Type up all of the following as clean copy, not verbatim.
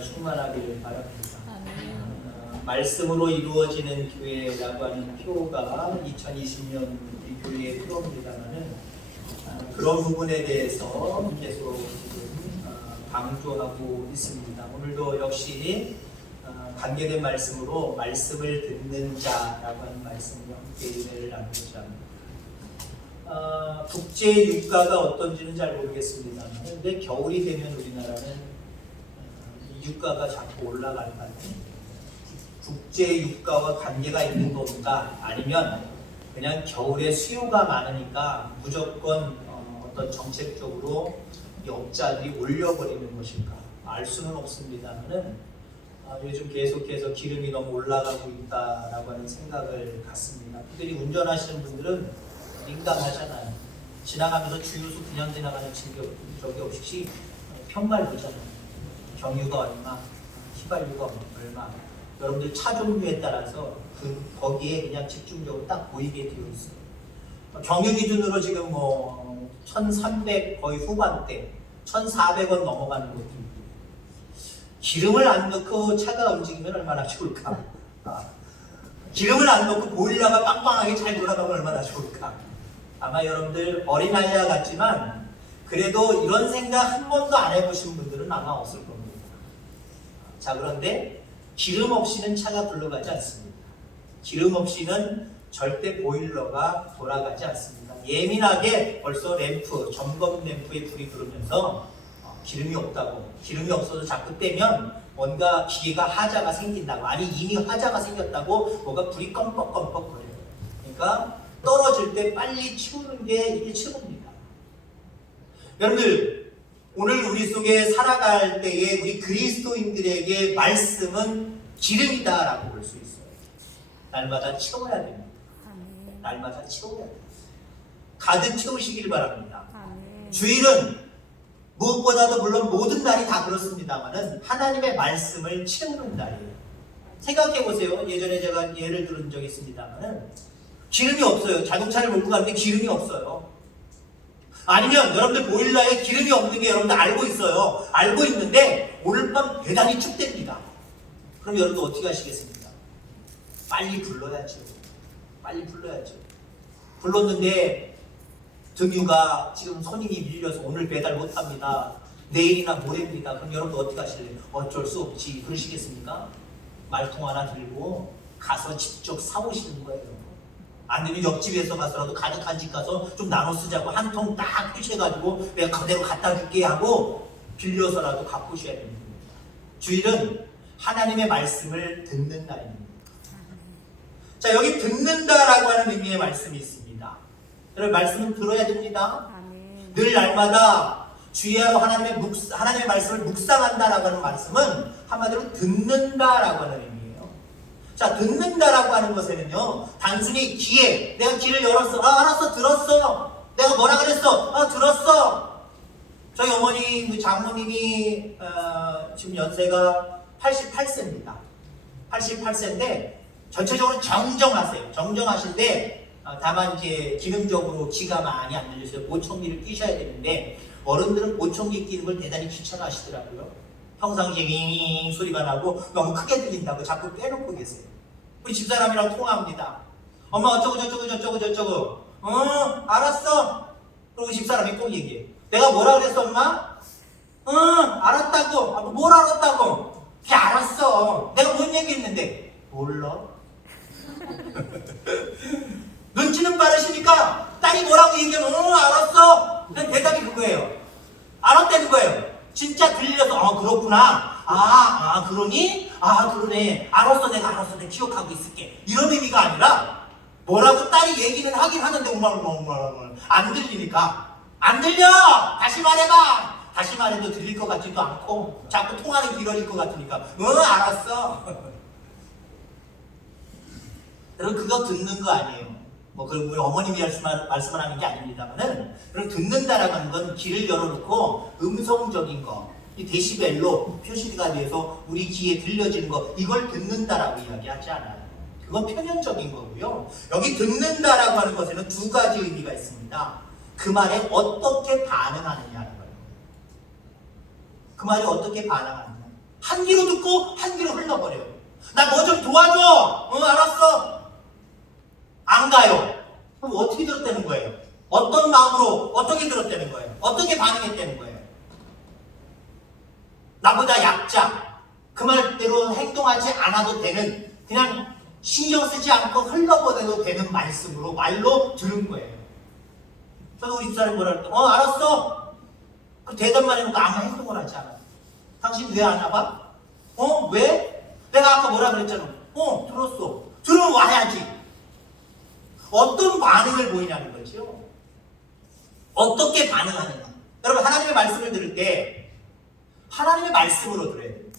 충만하기를 바랍니다. 말씀으로 이루어지는 교회라고 하는 표가 2020년 우리 교회의 표입니다만은 그런 부분에 대해서 계속 지금 강조하고 있습니다. 오늘도 역시 관계된 말씀으로 말씀을 듣는 자라고 하는 말씀으로 함께 은혜를 나누고자 합니다. 국제 유가가 어떤지는 잘 모르겠습니다. 그런데 겨울이 되면 우리나라는 유가가 자꾸 올라간다는 국제 유가와 관계가 있는 건가, 아니면 그냥 겨울에 수요가 많으니까 무조건 어떤 정책적으로 업자들이 올려버리는 것일까 알 수는 없습니다만은 요즘 계속해서 기름이 너무 올라가고 있다라고 하는 생각을 갖습니다. 특별히 운전하시는 분들은 민감하잖아요. 지나가면서 주유소 그냥 지나가는 적이 없이 편말 보잖아요. 경유가 얼마, 휘발유가 얼마, 여러분들 차 종류에 따라서 거기에 그냥 집중적으로 딱 보이게 되어 있어요. 경유 기준으로 지금 1,300 거의 후반대, 1,400원 넘어가는 것도 있고, 기름을 안 넣고 차가 움직이면 얼마나 좋을까? 기름을 안 넣고 보일러가 빵빵하게 잘 돌아가면 얼마나 좋을까? 아마 여러분들 어린아이와 같지만 그래도 이런 생각 한 번도 안 해보신 분들은 아마 없을 겁니다. 자, 그런데 기름 없이는 차가 굴러가지 않습니다. 기름 없이는 절대 보일러가 돌아가지 않습니다. 예민하게 벌써 점검 램프에 불이 들어오면서 기름이 없다고, 기름이 없어서 자꾸 떼면 뭔가 기계가 하자가 생긴다고, 아니 이미 하자가 생겼다고 뭐가 불이 껌뻑껌뻑 거려요. 그러니까 떨어질 때 빨리 치우는 게 이게 최고입니다. 여러분들, 오늘 우리 속에 살아갈 때에 우리 그리스도인들에게 말씀은 기름이다라고 볼 수 있어요. 날마다 채워야 됩니다. 날마다 채워야 됩니다. 가득 채우시길 바랍니다. 주일은 무엇보다도 물론 모든 날이 다 그렇습니다만은 하나님의 말씀을 채우는 날이에요. 생각해 보세요. 예전에 제가 예를 들은 적이 있습니다만은 기름이 없어요. 자동차를 몰고 가는데 기름이 없어요. 아니면 여러분들 보일러에 기름이 없는 게 여러분들 알고 있어요. 알고 있는데 오늘 밤 대단히 춥답니다. 그럼 여러분들 어떻게 하시겠습니까? 빨리 불러야죠. 빨리 불러야죠. 불렀는데 등유가 지금 손님이 밀려서 오늘 배달 못합니다. 내일이나 모레입니다. 그럼 여러분들 어떻게 하실래요? 어쩔 수 없지. 그러시겠습니까? 말통 하나 들고 가서 직접 사오시는 거예요. 안 되면 옆집에서 가서라도 가득한 집 가서 좀 나눠 쓰자고 한 통 딱 푸셔가지고 내가 그대로 갖다 줄게 하고 빌려서라도 갖고 오셔야 됩니다. 주일은 하나님의 말씀을 듣는 날입니다. 자, 여기 듣는다라고 하는 의미의 말씀이 있습니다. 여러분, 말씀은 들어야 됩니다. 늘 날마다 주의하고 하나님의 말씀을 묵상한다라고 하는 말씀은 한마디로 듣는다라고 하는 의미예요. 자, 듣는다라고 하는 것에는요, 단순히 귀에, 내가 귀를 열었어. 알았어, 들었어. 내가 뭐라 그랬어? 들었어. 저희 어머니, 장모님이 지금 연세가 88세입니다. 88세인데 전체적으로 정정하세요. 정정하실 때 다만 이제 기능적으로 귀가 많이 안 들려서요. 보청기를 끼셔야 되는데 어른들은 보청기 끼는 걸 대단히 귀찮아하시더라고요. 평상시에 윙 소리가 나고 너무 크게 들린다고 자꾸 빼놓고 계세요. 우리 집사람이랑 통화합니다. 엄마 어쩌고 저쩌고 알았어. 그리고 집사람이 꼭 얘기해. 내가 뭐라 그랬어 엄마? 알았다고. 뭘 알았다고? 걔 알았어. 내가 뭔 얘기했는데? 몰라. 눈치는 빠르시니까 딸이 뭐라고 얘기하면 알았어. 그냥 대답이 그거예요. 알았다는 거예요. 진짜 들려서 그렇구나. 그러니? 그러네. 알았어. 내가 기억하고 있을게. 이런 의미가 아니라 뭐라고 딸이 얘기는 하긴 하는데 안 들리니까 안 들려! 다시 말해봐! 다시 말해도 들릴 것 같지도 않고 자꾸 통화는 길어질 것 같으니까 알았어. 여러분, 그거 듣는 거 아니에요. 우리 어머님이 말씀을 하는 게 아닙니다만은, 그럼 듣는다라고 하는 건 귀를 열어놓고 음성적인 거, 이 데시벨로 표시가 돼서 우리 귀에 들려지는 거, 이걸 듣는다라고 이야기하지 않아요. 그건 표면적인 거고요. 여기 듣는다라고 하는 것에는 두 가지 의미가 있습니다. 그 말에 어떻게 반응하느냐는 거예요. 그 말에 어떻게 반응하느냐. 한 귀로 듣고 한 귀로 흘러버려요. 나 뭐 좀 도와줘. 알았어. 안 가요. 그럼 어떻게 들었다는 거예요? 어떤 마음으로 어떻게 들었다는 거예요? 어떻게 반응했다는 거예요? 나보다 약자, 그 말대로 행동하지 않아도 되는, 그냥 신경 쓰지 않고 흘러보내도 되는 말로 들은 거예요. 저도 우리 집사람이 뭐라 그랬더니 알았어. 그 대답만 해놓고 아무 행동을 하지 않아. 당신 왜 안 와봐? 왜? 내가 아까 뭐라 그랬잖아. 들었어. 들어와야지. 어떤 반응을 보이냐는 거죠. 어떻게 반응하느냐. 여러분, 하나님의 말씀을 들을 때 하나님의 말씀으로 들어야 됩니다.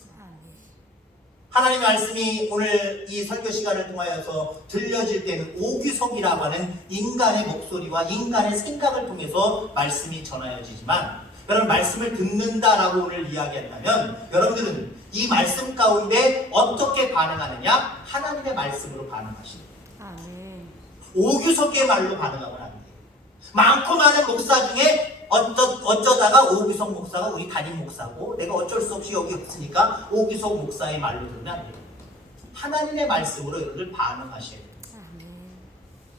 하나님의 말씀이 오늘 이 설교 시간을 통하여서 들려질 때는 오규석이라고 하는 인간의 목소리와 인간의 생각을 통해서 말씀이 전하여지지만, 여러분, 말씀을 듣는다라고 오늘 이야기한다면 여러분들은 이 말씀 가운데 어떻게 반응하느냐? 하나님의 말씀으로 반응하시는 거예요. 오규석의 말로 반응하면 안 돼요. 많고 많은 목사 중에 어쩌다가 오규석 목사가 우리 담임 목사고 내가 어쩔 수 없이 여기 없으니까 오규석 목사의 말로 들으면 안 돼요. 하나님의 말씀으로 여러분들 반응하셔야 돼요.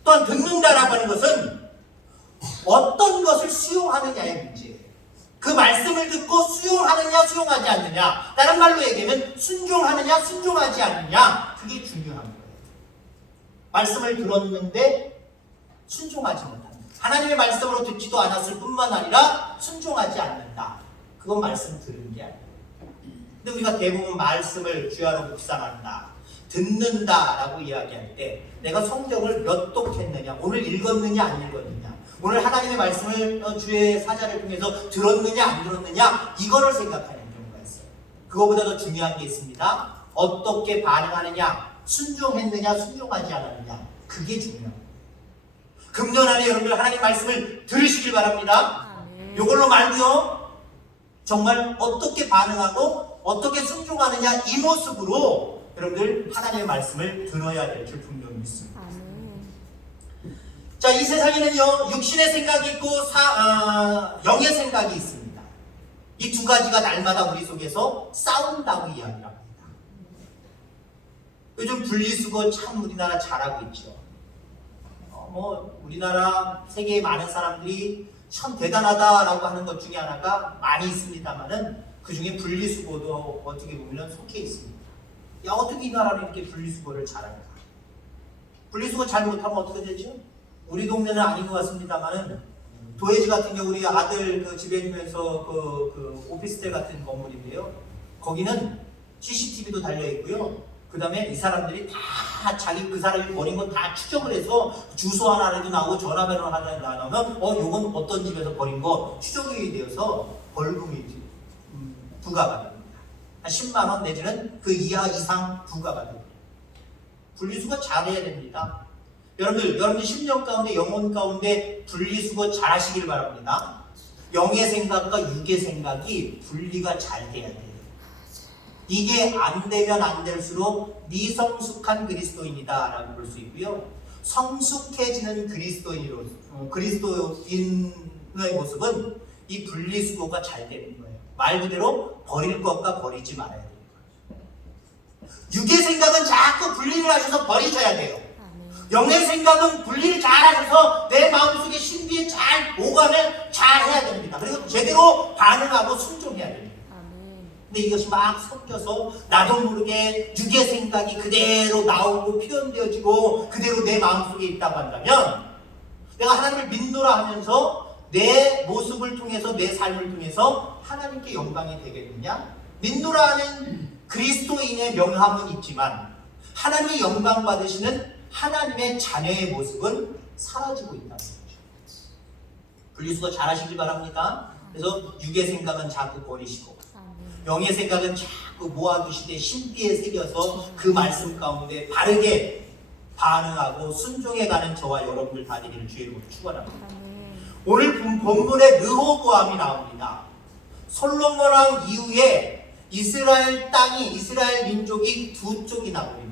또한 듣는다라고 하는 것은 어떤 것을 수용하느냐의 문제예요. 그 말씀을 듣고 수용하느냐 수용하지 않느냐, 다른 말로 얘기하면 순종하느냐 순종하지 않느냐, 그게 중요한 거예요. 말씀을 들었는데 순종하지 못한다. 하나님의 말씀으로 듣지도 않았을 뿐만 아니라 순종하지 않는다. 그건 말씀 들은 게 아니에요. 근데 우리가 대부분 말씀을 주야로 묵상한다, 듣는다라고 이야기할 때 내가 성경을 몇 독했느냐, 오늘 읽었느냐 안 읽었느냐, 오늘 하나님의 말씀을 주의 사자를 통해서 들었느냐 안 들었느냐, 이거를 생각하는 경우가 있어요. 그거보다 더 중요한 게 있습니다. 어떻게 반응하느냐, 순종했느냐 순종하지 않았느냐, 그게 중요합니다. 금년 안에 여러분들 하나님 말씀을 들으시길 바랍니다. 이걸로 말고요, 정말 어떻게 반응하고 어떻게 순종하느냐, 이 모습으로 여러분들 하나님의 말씀을 들어야 될 줄 분명히 믿습니다. 자, 이 세상에는요, 육신의 생각이 있고 영의 생각이 있습니다. 이 두 가지가 날마다 우리 속에서 싸운다고 이야기합니다. 요즘 분리수거 참 우리나라 잘하고 있죠. 우리나라 세계의 많은 사람들이 참 대단하다라고 하는 것 중에 하나가 많이 있습니다만은 그 중에 분리수거도 어떻게 보면 속해 있습니다. 야, 어떻게 이 나라는 이렇게 분리수거를 잘할까? 분리수거 잘 못하면 어떻게 되죠? 우리 동네는 아닌 것 같습니다만은 도예지 같은 경우 우리 아들 그 집에 있면서 그 오피스텔 같은 건물인데요. 거기는 CCTV도 달려 있고요. 그 다음에 이 사람들이 다 그 사람이 버린 거 다 추적을 해서 주소 하나라도 나오고 전화번호 하나 나오면 요건 어떤 집에서 버린 거 추적이 되어서 벌금이 부과가 됩니다. 한 10만 원 내지는 그 이하 이상 부과가 됩니다. 분리수거 잘해야 됩니다. 여러분들 10년 가운데 영혼 가운데 분리수거 잘 하시길 바랍니다. 영의 생각과 육의 생각이 분리가 잘 돼야 돼요. 이게 안 되면 안 될수록 미성숙한 그리스도인이다 라고 볼 수 있고요. 성숙해지는 그리스도인의 모습은 이 분리수거가 잘 되는 거예요. 말 그대로 버릴 것과 버리지 말아야 되는 거예요. 육의 생각은 자꾸 분리를 하셔서 버리셔야 돼요. 영의 생각은 분리를 잘 하셔서 내 마음속에 신비에 잘 보관을 잘 해야 됩니다. 그리고 제대로 반응하고 순종해야 됩니다. 근데 이것이 막 섞여서 나도 모르게 육의 생각이 그대로 나오고 표현되어지고 그대로 내 마음속에 있다고 한다면 내가 하나님을 믿노라 하면서 내 모습을 통해서 내 삶을 통해서 하나님께 영광이 되겠느냐? 믿노라 하는 그리스도인의 명함은 있지만 하나님이 영광 받으시는 하나님의 자녀의 모습은 사라지고 있다는 거죠. 분리수거 잘 하시길 바랍니다. 그래서 육의 생각은 자꾸 버리시고 영의 생각은 자꾸 모아두시되 신비에 새겨서 그 말씀 가운데 바르게 반응하고 순종해가는 저와 여러분들 다 되기를 주의 이름으로 축원합니다. 오늘 본문에 르호보암이 나옵니다. 솔로몬 왕 이후에 이스라엘 민족이 두 쪽이 나버립니다.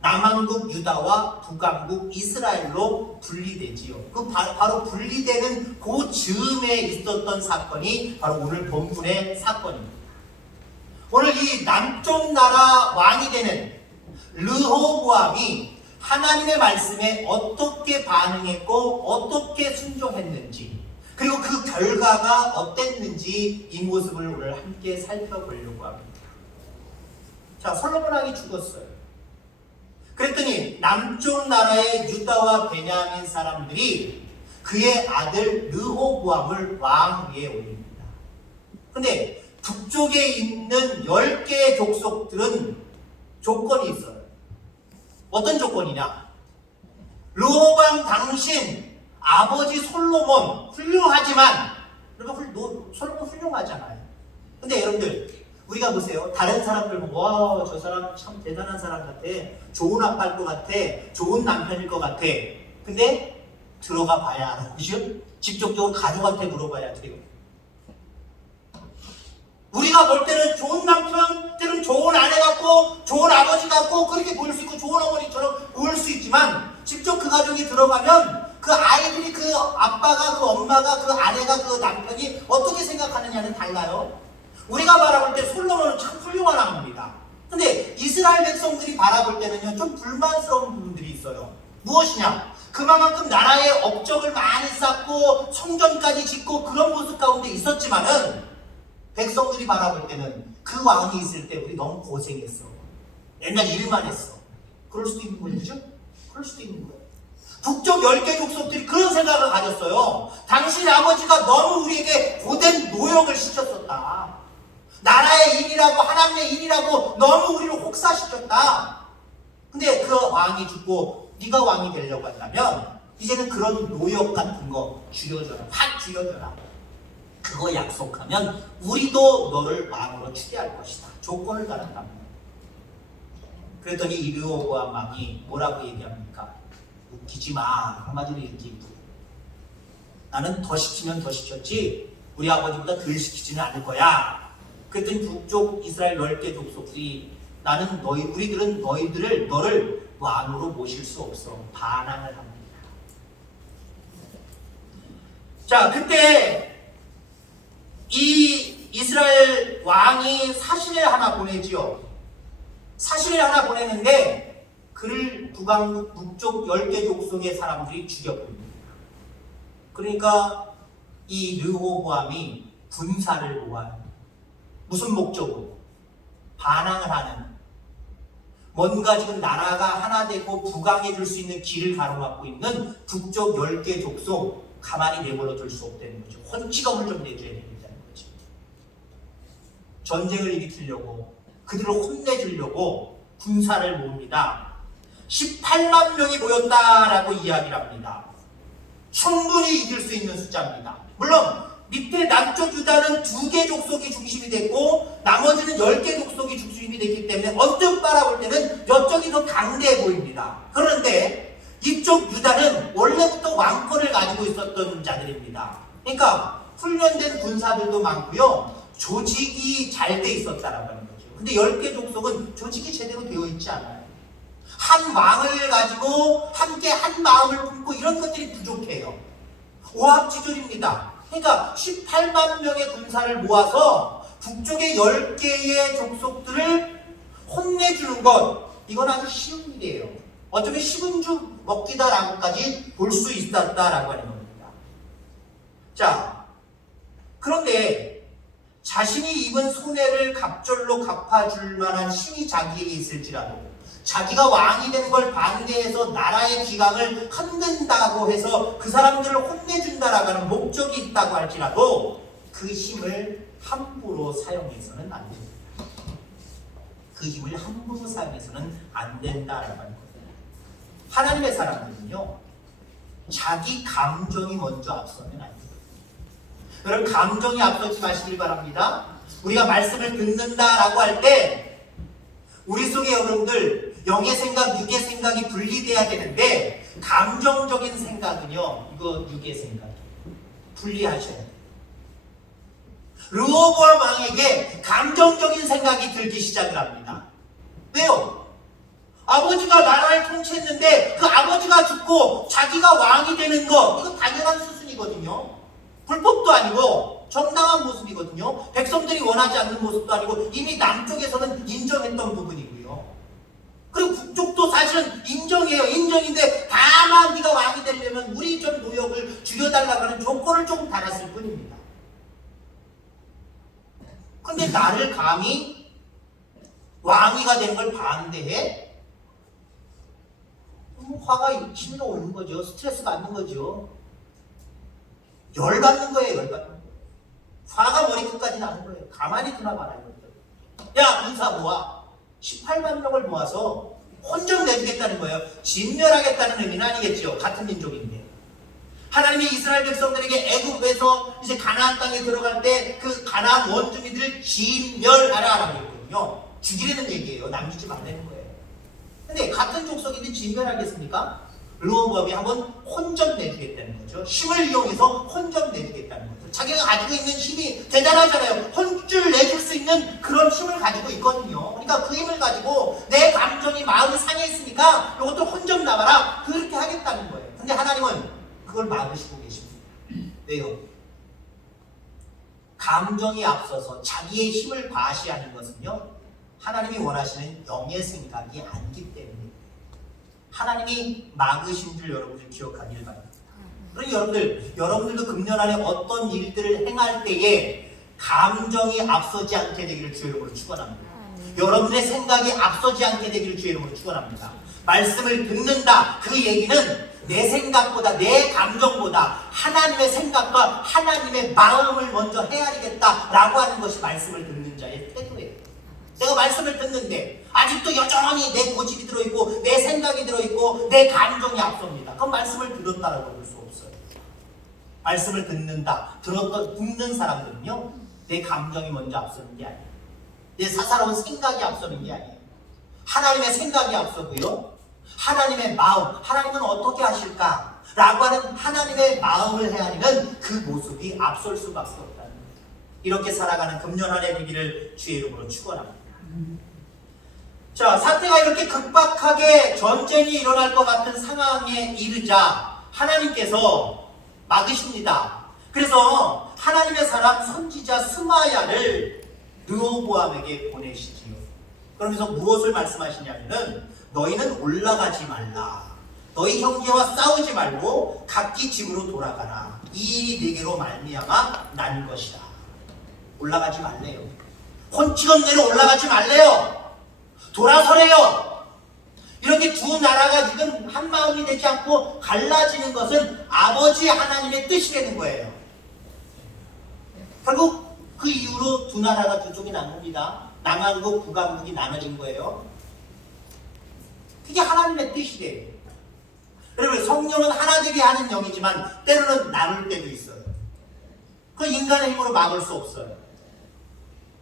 남왕국 유다와 북왕국 이스라엘로 분리되지요. 바로 분리되는 그 즈음에 있었던 사건이 바로 오늘 본문의 사건입니다. 오늘 이 남쪽 나라 왕이 되는 르호보암이 하나님의 말씀에 어떻게 반응했고 어떻게 순종했는지, 그리고 그 결과가 어땠는지 이 모습을 오늘 함께 살펴보려고 합니다. 자, 솔로몬 왕이 죽었어요. 그랬더니 남쪽 나라의 유다와 베냐민 사람들이 그의 아들 르호보암을 왕 위에 올립니다. 근데 북쪽에 있는 10개의 족속들은 조건이 있어요. 어떤 조건이냐? 르호보암 당신 아버지 솔로몬 훌륭하지만, 여러분 솔로몬 훌륭하잖아요. 근데 여러분들 우리가 보세요. 다른 사람들 보고 와, 저 사람 참 대단한 사람 같아, 좋은 아빠일 것 같아, 좋은 남편일 것 같아. 근데 들어가 봐야 알아. 그죠? 직접적으로 가족한테 물어봐야 돼요. 우리가 볼 때는 좋은 남편, 때는 좋은 아내 같고 좋은 아버지 같고 그렇게 보일 수 있고 좋은 어머니처럼 보일 수 있지만, 직접 그 가족이 들어가면 그 아이들이, 그 아빠가, 그 엄마가, 그 아내가, 그 남편이 어떻게 생각하느냐는 달라요. 우리가 바라볼 때 솔로몬은 참 훌륭한 왕입니다. 근데 이스라엘 백성들이 바라볼 때는요, 좀 불만스러운 부분들이 있어요. 무엇이냐? 그만큼 나라의 업적을 많이 쌓고 성전까지 짓고 그런 모습 가운데 있었지만은, 백성들이 바라볼 때는 그 왕이 있을 때 우리 너무 고생했어, 맨날 일만 했어. 그럴 수도 있는 거죠? 그럴 수도 있는 거예요. 북쪽 10개 족속들이 그런 생각을 가졌어요. 당신 아버지가 너무 우리에게 고된 노역을 시켰었다. 나라의 일이라고, 하나님의 일이라고 너무 우리를 혹사시켰다. 근데 그 왕이 죽고 네가 왕이 되려고 한다면 이제는 그런 노역 같은 거 줄여줘라. 확 줄여줘라. 그거 약속하면 우리도 너를 왕으로 추대할 것이다. 조건을 달았답니다. 그랬더니 이 르호보암 왕이 뭐라고 얘기합니까? 웃기지 마. 한마디로 이렇게 얘기해요. 나는 더 시키면 더 시켰지 우리 아버지보다 덜 시키지는 않을 거야. 그랬더니 북쪽 이스라엘 10개 족속이 나는 우리들은 너를 왕으로 모실 수 없어. 반항을 합니다. 자, 그때 이 이스라엘 왕이 사신을 하나 보내지요. 사신을 하나 보냈는데 그를 북쪽 10개 족속의 사람들이 죽여버립니다. 그러니까 이 르호보암이 군사를 모아요. 무슨 목적으로? 반항을 하는, 뭔가 지금 나라가 하나 되고 부강해질 수 있는 길을 가로막고 있는 북쪽 10개 족속 가만히 내버려 둘 수 없다는 거죠. 혼치검을 좀 내줘야 된다는 거죠. 전쟁을 일으키려고, 그들을 혼내주려고 군사를 모읍니다. 18만 명이 모였다라고 이야기를 합니다. 충분히 이길 수 있는 숫자입니다. 물론 밑에 남쪽 유다는 2개 족속이 중심이 됐고 나머지는 10개 족속이 중심이 됐기 때문에 언뜻 바라볼 때는 이쪽이 더 강대해 보입니다. 그런데 이쪽 유다는 원래부터 왕권을 가지고 있었던 자들입니다. 그러니까 훈련된 군사들도 많고요, 조직이 잘 돼 있었다라고 하는 거죠. 근데 10개 족속은 조직이 제대로 되어 있지 않아요. 한 왕을 가지고 함께 한 마음을 품고 이런 것들이 부족해요. 오합지졸입니다. 그러니까 18만 명의 군사를 모아서 북쪽의 10개의 족속들을 혼내주는 것, 이건 아주 쉬운 일이에요. 어쩌면 식은 죽 먹기다라고까지 볼 수 있었다라고 하는 겁니다. 자, 그런데 자신이 입은 손해를 갑절로 갚아줄 만한 힘이 자기에게 있을지라도, 자기가 왕이 되는 걸 반대해서 나라의 기강을 흔든다고 해서 그 사람들을 혼내준다라고 하는 목적이 있다고 할지라도 그 힘을 함부로 사용해서는 안 됩니다. 그 힘을 함부로 사용해서는 안 된다라고 하는 거예요. 하나님의 사람들은요, 자기 감정이 먼저 앞서면 안 돼요. 여러분, 감정이 앞서지 마시길 바랍니다. 우리가 말씀을 듣는다라고 할 때 우리 속에 여러분들 영의 생각, 육의 생각이 분리돼야 되는데, 감정적인 생각은요, 이거 육의 생각이에요. 분리하셔야 돼요. 르호보암 왕에게 감정적인 생각이 들기 시작을 합니다. 왜요? 아버지가 나라를 통치했는데 그 아버지가 죽고 자기가 왕이 되는 거, 이거 당연한 수순이거든요. 불법도 아니고 정당한 모습이거든요. 백성들이 원하지 않는 모습도 아니고 이미 남쪽에서는 인정했던 부분이고요. 그리고 북쪽도 사실은 인정해요. 인정인데 다만 네가 왕이 되려면 우리 좀 노역을 줄여달라고 하는 조건을 조금 달았을 뿐입니다. 근데 나를 감히 왕이가 되는 걸 반대해? 화가 치밀어 오는 거죠. 스트레스 받는 거죠. 열받는 거예요. 열받는 거예요. 화가 머리끝까지 나는 거예요. 가만히 두나 봐라. 야, 군사 모아. 18만 명을 모아서 혼정 내주겠다는 거예요. 진멸하겠다는 의미는 아니겠죠. 같은 민족인데. 하나님이 이스라엘 백성들에게 애굽에서 이제 가나안 땅에 들어갈 때 그 가나안 원주민들을 진멸하라라고 했거든요. 죽이려는 얘기예요. 남기지 말라는 거예요. 근데 같은 족속인데 진멸하겠습니까? 르호보암이 한번 혼전 내주겠다는 거죠. 힘을 이용해서 혼전 내주겠다는 거죠. 자기가 가지고 있는 힘이 대단하잖아요. 혼줄 내줄 수 있는 그런 힘을 가지고 있거든요. 그러니까 그 힘을 가지고 내 감정이 마음이 상해있으니까 이것도 혼전 나가라. 그렇게 하겠다는 거예요. 근데 하나님은 그걸 막으시고 계십니다. 왜요? 감정이 앞서서 자기의 힘을 과시하는 것은요, 하나님이 원하시는 영의 생각이 아니기 때문에 하나님이 막으신 줄 여러분들 기억하길 바랍니다. 그러니 여러분들도 금년 안에 어떤 일들을 행할 때에 감정이 앞서지 않게 되기를 주의 이름으로 축원합니다. 여러분의 생각이 앞서지 않게 되기를 주의 이름으로 축원합니다. 말씀을 듣는다. 그 얘기는 내 생각보다 내 감정보다 하나님의 생각과 하나님의 마음을 먼저 헤아리겠다라고 하는 것이 말씀을 듣는 자의 태도예요. 내가 말씀을 듣는데 아직도 여전히 내 고집이 들어있고 내 생각이 들어있고 내 감정이 앞섭니다. 그럼 말씀을 들었다라고 볼 수 없어요. 말씀을 듣는 사람들은요, 내 감정이 먼저 앞서는 게 아니에요. 내 사사로운 생각이 앞서는 게 아니에요. 하나님의 생각이 앞서고요, 하나님의 마음, 하나님은 어떻게 하실까? 라고 하는 하나님의 마음을 헤아리는 그 모습이 앞설 수밖에 없다는 거예요. 이렇게 살아가는 금년 한 해 되기를 주의 이름으로 축원합니다. 자, 사태가 이렇게 급박하게 전쟁이 일어날 것 같은 상황에 이르자 하나님께서 막으십니다. 그래서 하나님의 사람 선지자 스마야를 르호보암에게 보내시지요. 그러면서 무엇을 말씀하시냐면은 너희는 올라가지 말라. 너희 형제와 싸우지 말고 각기 집으로 돌아가라. 이 일이 네게로 말미암아 난 것이다. 올라가지 말래요. 혼치건내로 올라가지 말래요. 돌아서래요. 이렇게 두 나라가 지금 한 마음이 되지 않고 갈라지는 것은 아버지 하나님의 뜻이라는 거예요. 결국 그 이후로 두 나라가 두 쪽이 나눕니다. 남한국, 북한국이 나눠진 거예요. 그게 하나님의 뜻이래요. 여러분, 성령은 하나 되게 하는 영이지만 때로는 나눌 때도 있어요. 그 인간의 힘으로 막을 수 없어요.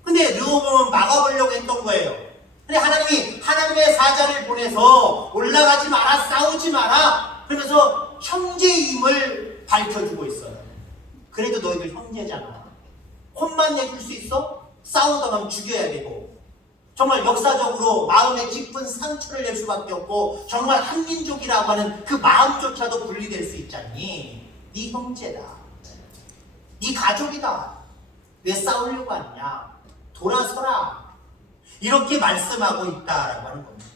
근데 르호보암은 막아보려고 했던 거예요. 근데 하나님이 하나님의 사자를 보내서 올라가지 마라, 싸우지 마라 그러면서 형제임을 밝혀주고 있어요. 그래도 너희들 형제잖아. 혼만 내줄 수 있어? 싸우다만 죽여야 되고, 정말 역사적으로 마음에 깊은 상처를 낼 수밖에 없고 정말 한민족이라고 하는 그 마음조차도 분리될 수 있잖니. 네 형제다, 네 가족이다. 왜 싸우려고 하느냐? 돌아서라. 이렇게 말씀하고 있다라고 하는 겁니다.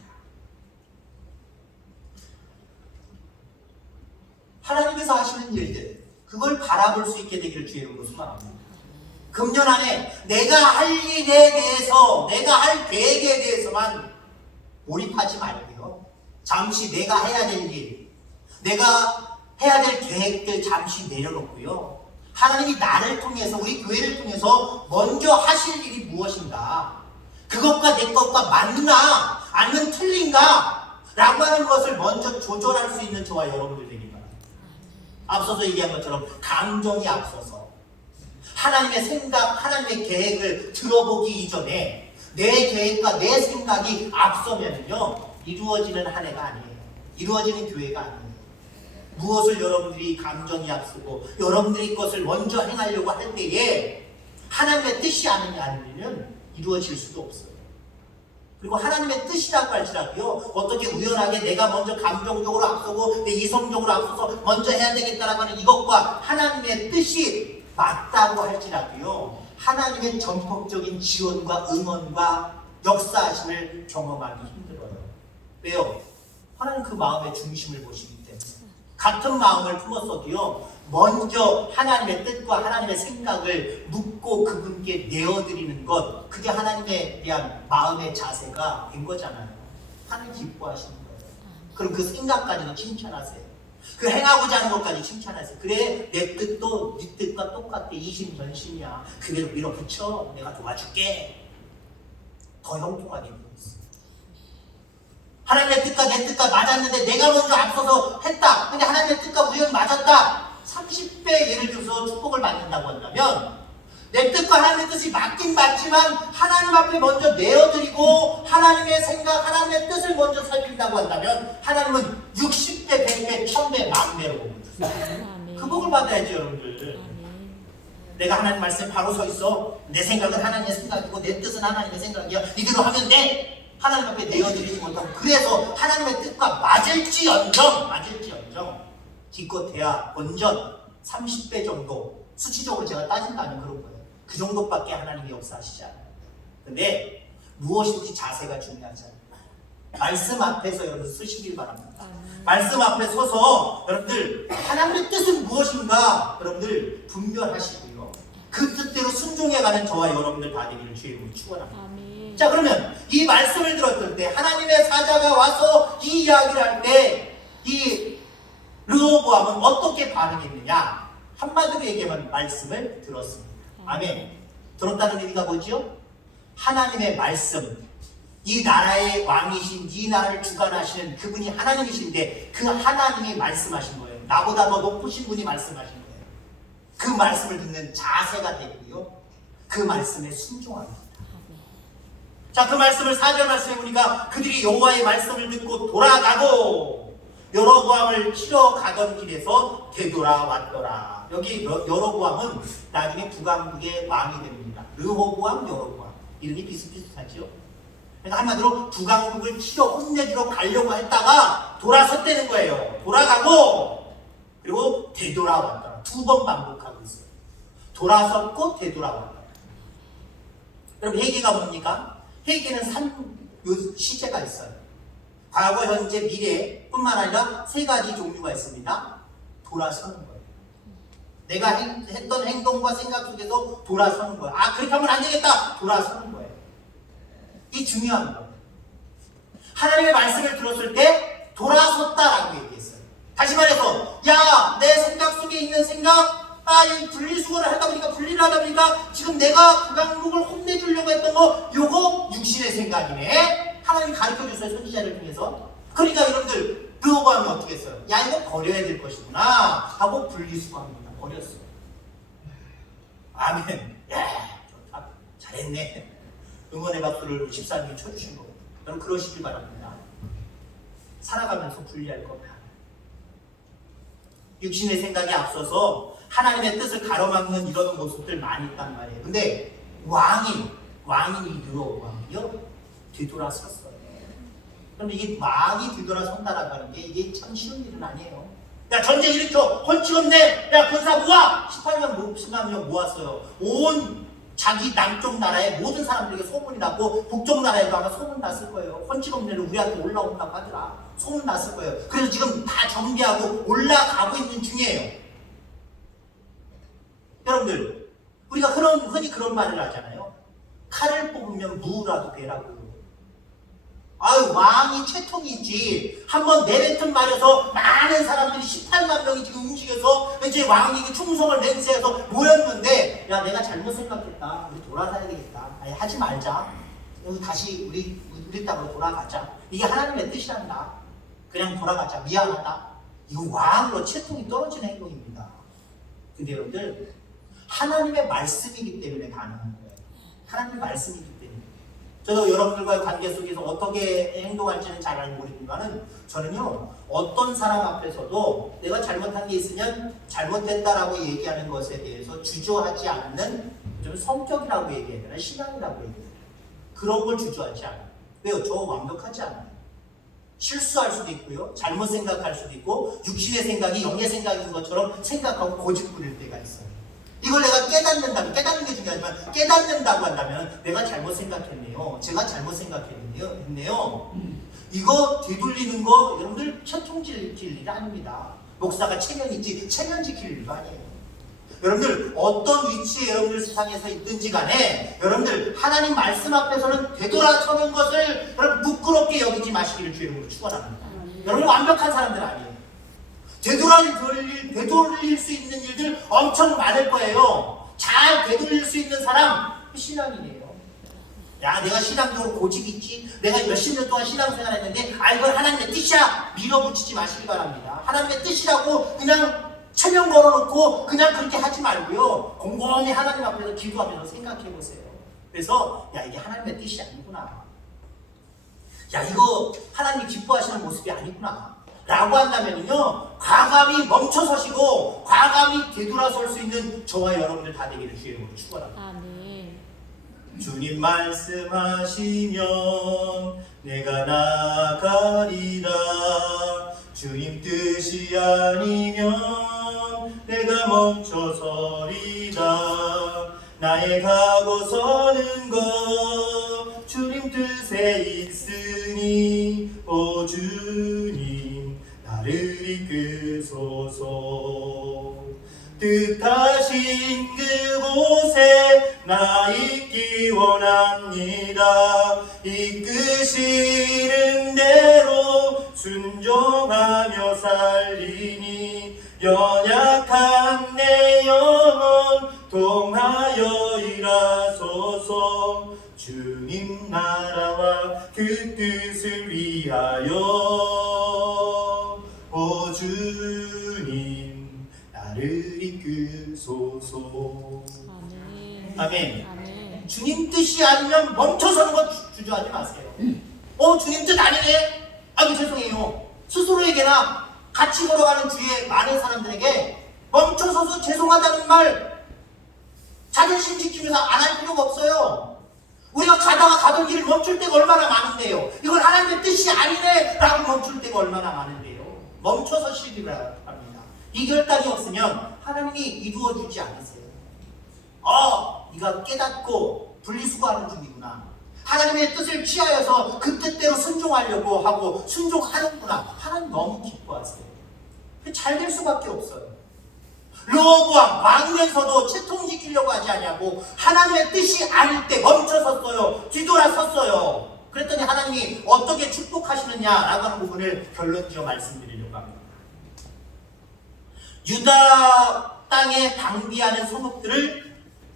하나님께서 하시는 일들, 그걸 바라볼 수 있게 되기를 주의 이름으로 소망합니다. 금년 안에 내가 할 일에 대해서, 내가 할 계획에 대해서만 몰입하지 말고요, 잠시 내가 해야 될 일, 내가 해야 될 계획들 잠시 내려놓고요, 하나님이 나를 통해서, 우리 교회를 통해서 먼저 하실 일이 무엇인가, 그것과 내 것과 맞나 아니면 틀린가 라고 하는 것을 먼저 조절할 수 있는 저와 여러분들 되기 바랍니다. 앞서서 얘기한 것처럼 감정이 앞서서 하나님의 생각, 하나님의 계획을 들어보기 이전에 내 계획과 내 생각이 앞서면요, 이루어지는 한 해가 아니에요. 이루어지는 교회가 아니에요. 무엇을 여러분들이 감정이 앞서고 여러분들이 것을 먼저 행하려고 할 때에 하나님의 뜻이 아니면 이루어질 수도 없어요. 그리고 하나님의 뜻이라고 할지라도요, 어떻게 우연하게 내가 먼저 감정적으로 앞서고 내 이성적으로 앞서서 먼저 해야 되겠다라고 하는 이것과 하나님의 뜻이 맞다고 할지라도요, 하나님의 전폭적인 지원과 응원과 역사하심을 경험하기 힘들어요. 왜요? 하나님 그 마음의 중심을 보시기 때문에. 같은 마음을 품었어도요, 먼저 하나님의 뜻과 하나님의 생각을 묻고 그분께 내어드리는 것, 그게 하나님에 대한 마음의 자세가 된 거잖아요. 하나님 기뻐하시는 거예요. 그럼 그 생각까지도 칭찬하세요. 그 행하고자 하는 것까지 칭찬하세요. 그래, 내 뜻도 네 뜻과 똑같아. 이심전심이야. 그대로 밀어붙여. 내가 도와줄게. 더 형통하게 보였어요. 하나님의 뜻과 내 뜻과 맞았는데 내가 먼저 앞서서 했다. 근데 하나님의 뜻과 우연히 맞았다. 30배 예를 들어서 축복을 받는다고 한다면, 내 뜻과 하나님의 뜻이 맞긴 맞지만 하나님 앞에 먼저 내어드리고 하나님의 생각, 하나님의 뜻을 먼저 살핀다고 한다면 하나님은 60배, 100배, 1000배, 10,000배로 복을 주세요. 그 복을 받아야죠, 여러분들. 내가 하나님 말씀에 바로 서 있어. 내 생각은 하나님의 생각이고 내 뜻은 하나님의 생각이야. 이대로 하면 돼. 하나님 앞에 내어드리지 못하고, 그래서 하나님의 뜻과 맞을지언정 기껏해야 원전 30배 정도, 수치적으로 제가 따진다면 그런 거예요. 그 정도밖에 하나님이 역사하시지 않아요. 근데 무엇이든지 자세가 중요하잖아요. 말씀 앞에서 여러분 쓰시길 바랍니다. 말씀 앞에 서서 여러분들 하나님의 뜻은 무엇인가 여러분들 분별하시고요, 그 뜻대로 순종해가는 저와 여러분들 다 되기를 주의 이름으로 축원합니다. 자, 그러면 이 말씀을 들었을 때, 하나님의 사자가 와서 이 이야기를 할 때 이 르호보암은 어떻게 반응했느냐? 한마디로 얘기하면 말씀을 들었습니다. 아멘. 들었다는 의미가 뭐죠? 하나님의 말씀, 이 나라의 왕이신, 이 나라를 주관하시는 그분이 하나님이신데 그 하나님이 말씀하신 거예요. 나보다 더 높으신 분이 말씀하신 거예요. 그 말씀을 듣는 자세가 되고요, 그 말씀에 순종합니다. 자, 그 말씀을 4절 말씀해 보니까 그들이 여호와의 말씀을 듣고 돌아가고 여로보암을 치러 가던 길에서 되돌아왔더라. 여기 여로보암은 나중에 북왕국의 왕이 됩니다. 르호보암, 여로보암. 이름이 비슷비슷하죠. 그러니까 한마디로 북왕국을 치러 혼내주러 가려고 했다가 돌아섰다는 거예요. 돌아가고 그리고 되돌아왔더라. 2번 반복하고 있어요. 돌아섰고 되돌아왔더라. 여러분, 회개가 뭡니까? 회개는 3 시제가 있어요. 과거, 현재, 미래 뿐만 아니라 3가지 종류가 있습니다. 돌아서는 거예요. 내가 했던 행동과 생각 속에서 돌아서는 거예요. 아, 그렇게 하면 안 되겠다. 돌아서는 거예요. 이게 중요한 거예요. 하나님의 말씀을 들었을 때 돌아섰다라고 얘기했어요. 다시 말해서, 야, 내 생각 속에 있는 생각, 이 분리수거를 하다 보니까, 분리를 하다 보니까 지금 내가 북왕국을 혼내주려고 했던 거, 요거 육신의 생각이네. 하나님이 가르쳐 주세요, 선지자를 통해서. 그러니까 여러분들, 르호보암이 어떻게 했어요? 야, 이거 버려야 될 것이구나 하고 분리수거합니다. 버렸어요. 아멘. 야, 좋다. 잘했네. 응원의 박수를 집사님이 쳐주신 거고, 여러분 그러시길 바랍니다. 살아가면서 분리할 겁니다. 육신의 생각이 앞서서 하나님의 뜻을 가로막는 이런 모습들 많이 있단 말이에요. 근데 왕인이 르호보암이요, 뒤돌아섰어요. 그럼 이게 왕이 뒤돌아선다라고 하는 게 이게 참 쉬운 일은 아니에요. 야, 전쟁 일으켜, 헌치 없네, 야, 군사 모아! 10만 명 모았어요. 온 자기 남쪽 나라의 모든 사람들에게 소문이 났고, 북쪽 나라에도 아마 소문 났을 거예요. 헌치 없네를 우리한테 올라온다고 하더라. 소문 났을 거예요. 그래서 지금 다 정비하고 올라가고 있는 중이에요. 여러분들, 우리가 흔히 그런 말을 하잖아요. 칼을 뽑으면 무라도 되라고. 아유, 왕이 채통이지. 한번 내뱉은 말에서 많은 사람들이 18만 명이 지금 움직여서 이제 왕에게 충성을 맹세해서 모였는데, 야, 내가 잘못 생각했다. 우리 돌아가야 되겠다. 아니, 하지 말자. 여기 다시 우리 땅으로 돌아가자. 이게 하나님의 뜻이란다. 그냥 돌아가자. 미안하다. 이거 왕으로 채통이 떨어지는 행동입니다. 근데 여러분들, 하나님의 말씀이기 때문에 가능한 거예요. 하나님의 말씀이기 때문에. 저도 여러분들과의 관계 속에서 어떻게 행동할지는 잘 알고 모르지만은, 저는요, 어떤 사람 앞에서도 내가 잘못한 게 있으면 잘못됐다라고 얘기하는 것에 대해서 주저하지 않는 좀 성격이라고 얘기해야 되나, 신앙이라고 얘기해야 되나, 그런 걸 주저하지 않아요. 왜요? 저 완벽하지 않아요. 실수할 수도 있고요, 잘못 생각할 수도 있고, 육신의 생각이 영의 생각인 것처럼 생각하고 고집 부릴 때가 있어요. 이걸 내가 깨닫는다면, 깨닫는 게 중요하지만 깨닫는다고 한다면 내가 잘못 생각했네요. 제가 잘못 생각했네요. 이거 되돌리는 거 여러분들 채통 지킬 일이 아닙니다. 목사가 체면 있지 체면 지킬 일도 아니에요. 여러분들 어떤 위치에 여러분들 세상에서 있든지 간에 여러분들 하나님 말씀 앞에서는 되돌아서는 것을 여러분 부끄럽게 여기지 마시기를 주의 이름으로 축원합니다. 여러분 완벽한 사람들 아니에요. 되돌릴 수 있는 일들 엄청 많을 거예요. 잘 되돌릴 수 있는 사람 신앙인이에요. 야, 내가 신앙적으로 고집 있지, 내가 몇십 년 동안 신앙생활 했는데 이건 하나님의 뜻이야 밀어붙이지 마시기 바랍니다. 하나님의 뜻이라고 그냥 체면 걸어놓고 그냥 그렇게 하지 말고요, 곰곰이 하나님 앞에서 기도하면서 생각해 보세요. 그래서 야, 이게 하나님의 뜻이 아니구나, 야, 이거 하나님이 기뻐하시는 모습이 아니구나 라고 한다면요, 과감히 멈춰서시고 과감히 되돌아설 수 있는 저와 여러분들 다 되기를 주의 이름으로 축원합니다. 아멘. 주님 말씀하시면 내가 나가리라. 주님 뜻이 아니면 내가 멈춰서리라. 나의 가고 서는 것 주님 뜻에 있으니 오 주님 나를 이끄소서. 뜻하신 그곳에 나 있기 원합니다. 이끄시는 대로 순종하며 살리니 연약한 내 영혼 통하여 일하소서. 주님 나라와 그 뜻을 위하여 오 주님 나를 이끄소서. 아멘. 아멘. 아멘. 주님 뜻이 아니면 멈춰서는 것 주저하지 마세요. 주님 뜻 아니네? 아이고 죄송해요. 스스로에게나 같이 걸어가는 주위에 많은 사람들에게 멈춰서서 죄송하다는 말 자존심 지키면서 안 할 필요가 없어요. 우리가 가던 길을 멈출 때가 얼마나 많은데요. 이건 하나님의 뜻이 아니네 라고 멈출 때가 얼마나 많은데요. 멈춰서 쉬기를 합니다. 이 결단이 없으면 하나님이 이루어주지 않으세요. 네가 깨닫고 분리수거하는 중이구나, 하나님의 뜻을 취하여서 그 뜻대로 순종하려고 하고 순종하는구나, 하나님 너무 기뻐하세요. 잘 될 수밖에 없어요. 르호보암 왕이면서도 채통지키려고 하지 않냐고 하나님의 뜻이 아닐 때 멈춰섰어요. 뒤돌아섰어요. 그랬더니 하나님이 어떻게 축복하시느냐라고 하는 부분을 결론지어 말씀드리려고 합니다. 유다 땅에 방비하는 성읍들을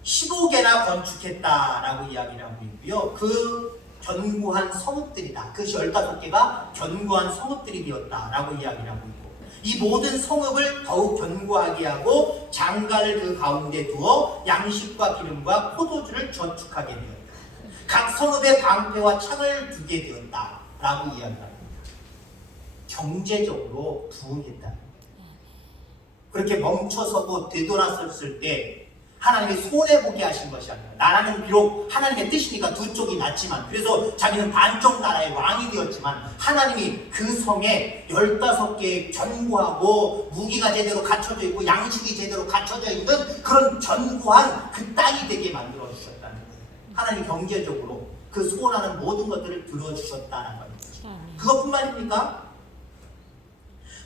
15개나 건축했다라고 이야기를 하고 있고요. 그 견고한 성읍들이다. 그 15개가 견고한 성읍들이 되었다라고 이야기를 하고 있고, 이 모든 성읍을 더욱 견고하게 하고 장가를 그 가운데 두어 양식과 기름과 포도주를 저축하게 되었다. 각 성읍에 방패와 창을 두게 되었다라고 이야기합니다. 경제적으로 부흥했다. 그렇게 멈춰서고 되돌아섰을 때 하나님이 손해보게 하신 것이 아니라, 나라는 비록 하나님의 뜻이니까 두 쪽이 났지만, 그래서 자기는 반쪽 나라의 왕이 되었지만 하나님이 그 성에 15개의 견고하고 무기가 제대로 갖춰져 있고 양식이 제대로 갖춰져 있는 그런 견고한 그 땅이 되게 만들어 주셨다는 거예요. 하나님 경제적으로 그 소원하는 모든 것들을 들어주셨다는 거예요. 그것뿐만입니까?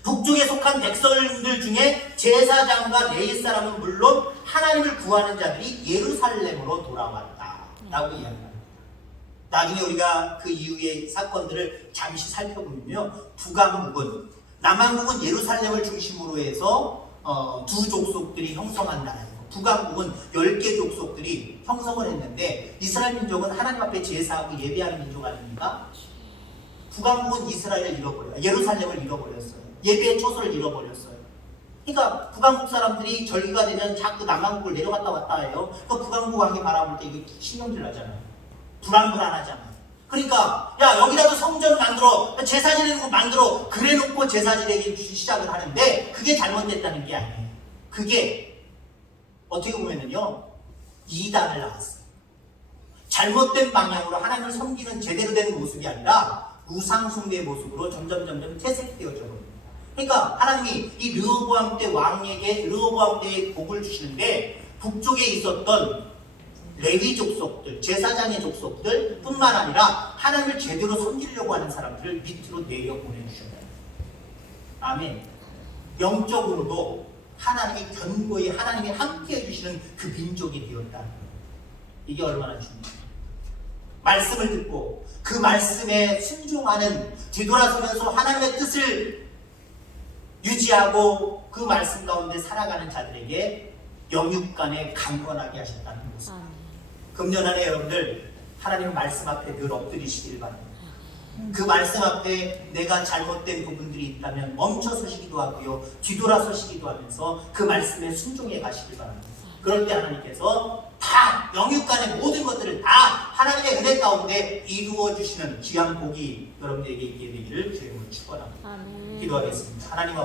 북쪽에 속한 백성들 중에 제사장과 레위 사람은 물론 하나님을 구하는 자들이 예루살렘으로 돌아왔다라고 이야기합니다. 나중에 우리가 그 이후의 사건들을 잠시 살펴보면요, 북왕국은, 남왕국은 예루살렘을 중심으로 해서 두 족속들이 형성한 나라이고, 북왕국은 10개 족속들이 형성을 했는데, 이스라엘 민족은 하나님 앞에 제사하고 예배하는 민족 아닙니까? 북왕국은 이스라엘을 잃어버려요. 예루살렘을 잃어버렸어요. 예배의 초소를 잃어버렸어요. 그러니까 북왕국 사람들이 절기가 되면 자꾸 남왕국을 내려갔다 왔다 해요. 그 북왕국 왕이 바라볼 때 이거 신경질 나잖아요. 불안불안하잖아요. 그러니까 야, 여기라도 성전 만들어, 제사 지내는 거 만들어, 그래놓고 제사 지내기 시작을 하는데 그게 잘못됐다는 게 아니에요. 그게 어떻게 보면은요, 이단을 낳았어요. 잘못된 방향으로 하나님을 섬기는 제대로 된 모습이 아니라 우상숭배의 모습으로 점점 퇴색되어져 버립니다. 그러니까 하나님이 이 르호보암 때 왕에게 르호보암 때에 복을 주시는데 북쪽에 있었던 레위 족속들, 제사장의 족속들 뿐만 아니라 하나님을 제대로 섬기려고 하는 사람들을 밑으로 내려 보내주셨다. 아멘. 영적으로도 하나님이 견고히 하나님이 함께 해주시는 그 민족이 되었다. 이게 얼마나 중요해요. 말씀을 듣고 그 말씀에 순종하는, 뒤돌아서면서 하나님의 뜻을 유지하고 그 말씀 가운데 살아가는 자들에게 영육간에 강건하게 하셨다는 것입니다. 금년 안에 여러분들 하나님 말씀 앞에 늘 엎드리시길 바랍니다. 그 말씀 앞에 내가 잘못된 부분들이 있다면 멈춰서시기도 하고요, 뒤돌아서시기도 하면서 그 말씀에 순종해 가시길 바랍니다. 그럴 때 하나님께서 다 영육간의 모든 것들을 다 하나님의 은혜 가운데 이루어 주시는 귀한 복이 여러분들에게 있게 되기를 주님으로 축원합니다. 기도하겠습니다. 하나님 아버지,